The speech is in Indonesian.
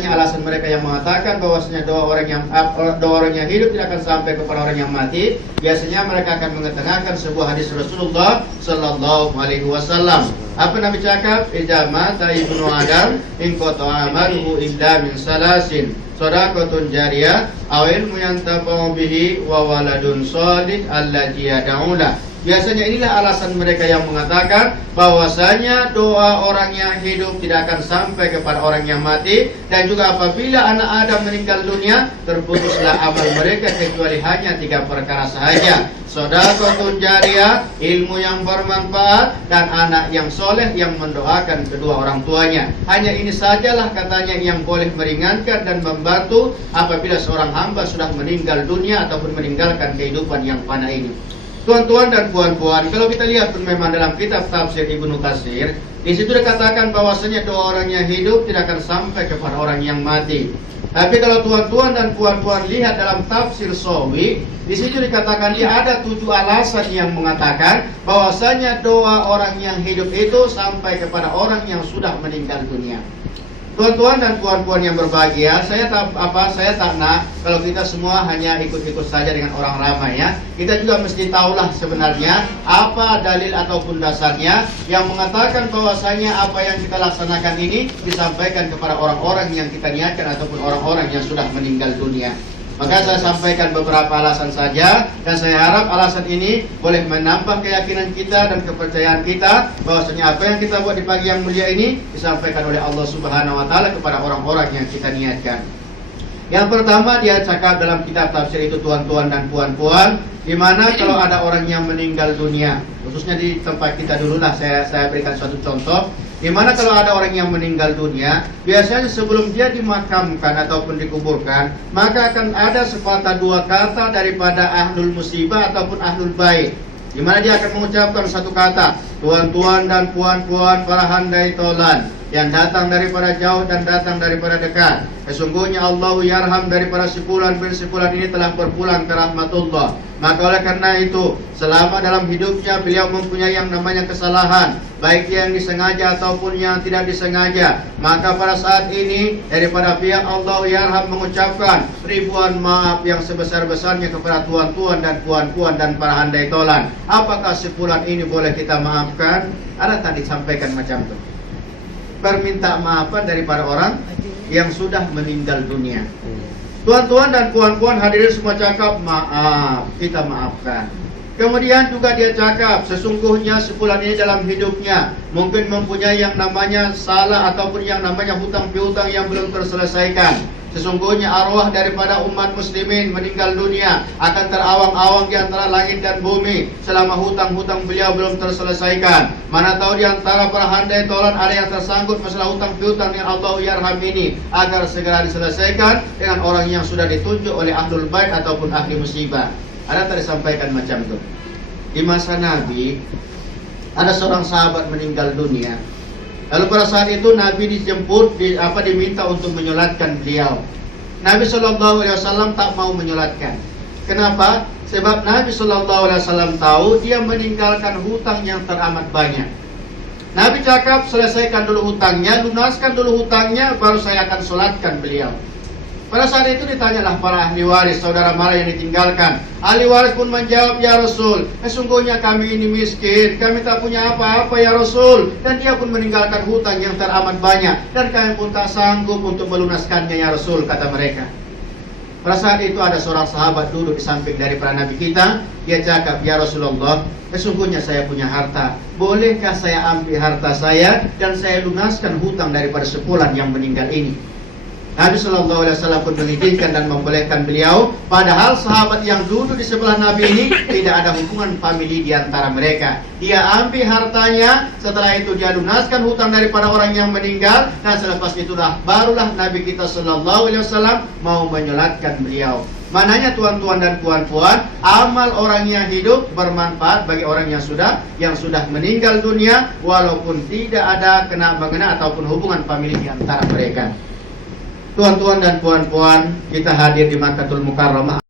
Alasan mereka yang mengatakan bahwasanya doa orang yang hidup tidak akan sampai kepada orang yang mati, biasanya mereka akan mengetengahkan sebuah hadis Rasulullah Sallallahu Alaihi Wasallam. Apa Nabi cakap? Idza mata ibnu Adam in qata'a amaluhu illa min salasin, shadaqatun jariyah aw ilmun yantafa'u bihi wa waladun shalih alladzi yad'u lahu. Biasanya inilah alasan mereka yang mengatakan bahwasanya doa orang yang hidup tidak akan sampai kepada orang yang mati, dan juga apabila anak Adam meninggal dunia terputuslah amal mereka kecuali hanya 3 perkara sahaja: shadaqatun jariyah, ilmu yang bermanfaat, dan anak yang soleh yang mendoakan kedua orang tuanya. Hanya ini sajalah katanya yang boleh meringankan dan membantu apabila seorang hamba sudah meninggal dunia ataupun meninggalkan kehidupan yang fana ini. Tuan-tuan dan puan-puan, kalau kita lihat memang dalam kitab tafsir Ibnu Katsir, di situ dikatakan bahwasanya doa orang yang hidup tidak akan sampai kepada orang yang mati. Tapi kalau tuan-tuan dan puan-puan lihat dalam tafsir Shawi, di situ dikatakan ada 7 alasan yang mengatakan bahwasanya doa orang yang hidup itu sampai kepada orang yang sudah meninggal dunia. Tuan-tuan dan puan-puan yang berbahagia, saya tak nak kalau kita semua hanya ikut-ikut saja dengan orang ramai ya. Kita juga mesti tahulah sebenarnya apa dalil ataupun dasarnya yang mengatakan bahwasanya apa yang kita laksanakan ini disampaikan kepada orang-orang yang kita niatkan ataupun orang-orang yang sudah meninggal dunia. Maka saya sampaikan beberapa alasan saja, dan saya harap alasan ini boleh menambah keyakinan kita dan kepercayaan kita bahwasanya apa yang kita buat di pagi yang mulia ini disampaikan oleh Allah Subhanahu wa taala kepada orang-orang yang kita niatkan. Yang pertama, dia cakap dalam kitab tafsir itu, tuan-tuan dan puan-puan, di mana kalau ada orang yang meninggal dunia, khususnya di tempat kita dululah saya berikan suatu contoh. Di mana kalau ada orang yang meninggal dunia, biasanya sebelum dia dimakamkan ataupun dikuburkan, maka akan ada sepatah 2 kata daripada ahlul musibah ataupun ahlul bait, di mana dia akan mengucapkan satu kata, tuan-tuan dan puan-puan para handai tolan yang datang daripada jauh dan datang daripada dekat, sesungguhnya Allah yarham daripada sipulan bin sipulan ini telah berpulang ke rahmatullah. Maka oleh karena itu, selama dalam hidupnya beliau mempunyai yang namanya kesalahan, baik yang disengaja ataupun yang tidak disengaja, maka pada saat ini daripada pihak Allah yarham mengucapkan ribuan maaf yang sebesar-besarnya kepada tuan-tuan dan puan-puan dan para handai tolan. Apakah sipulan ini boleh kita maafkan? Ada tadi sampaikan macam itu, perminta maafan daripada orang yang sudah meninggal dunia. Tuan-tuan dan puan-puan hadirin semua cakap maaf, kita maafkan. Kemudian juga dia cakap sesungguhnya sepulan ini dalam hidupnya mungkin mempunyai yang namanya salah ataupun yang namanya hutang piutang yang belum terselesaikan. Sesungguhnya arwah daripada umat muslimin meninggal dunia akan terawang-awang di antara langit dan bumi selama hutang-hutang beliau belum terselesaikan. Mana tahu di antara para handai tolan ada yang tersangkut masalah hutang piutang yang Allah yarham ini, agar segera diselesaikan dengan orang yang sudah ditunjuk oleh ahlul bait ataupun ahli musibah. Ada tadi sampaikan macam itu. Di masa Nabi ada seorang sahabat meninggal dunia. Lalu pada saat itu Nabi dijemput, diminta untuk menyolatkan beliau. Nabi SAW tak mau menyolatkan. Kenapa? Sebab Nabi SAW tahu dia meninggalkan hutang yang teramat banyak. Nabi cakap, selesaikan dulu hutangnya, lunaskan dulu hutangnya, baru saya akan solatkan beliau. Pada saat itu ditanyalah para ahli waris, saudara mara yang ditinggalkan. Ahli waris pun menjawab, ya Rasul, sesungguhnya kami ini miskin, kami tak punya apa-apa ya Rasul. Dan dia pun meninggalkan hutang yang teramat banyak, dan kami pun tak sanggup untuk melunaskannya ya Rasul, kata mereka. Pada saat itu ada seorang sahabat duduk di samping daripada Nabi kita. Dia cakap, ya Rasulullah, sesungguhnya saya punya harta. Bolehkah saya ambil harta saya dan saya lunaskan hutang daripada sepulan yang meninggal ini? Nabi SAW pun mengizinkan dan membolehkan beliau. Padahal sahabat yang duduk di sebelah Nabi ini tidak ada hubungan famili di antara mereka. Dia ambil hartanya, setelah itu dia lunaskan hutang daripada orang yang meninggal. Dan selepas itulah barulah Nabi kita SAW mau menyolatkan beliau. Mananya tuan-tuan dan puan-puan, amal orang yang hidup bermanfaat bagi orang yang sudah meninggal dunia, walaupun tidak ada kena-mengena ataupun hubungan famili di antara mereka. Tuan-tuan dan puan-puan, kita hadir di Makkahul Mukarramah.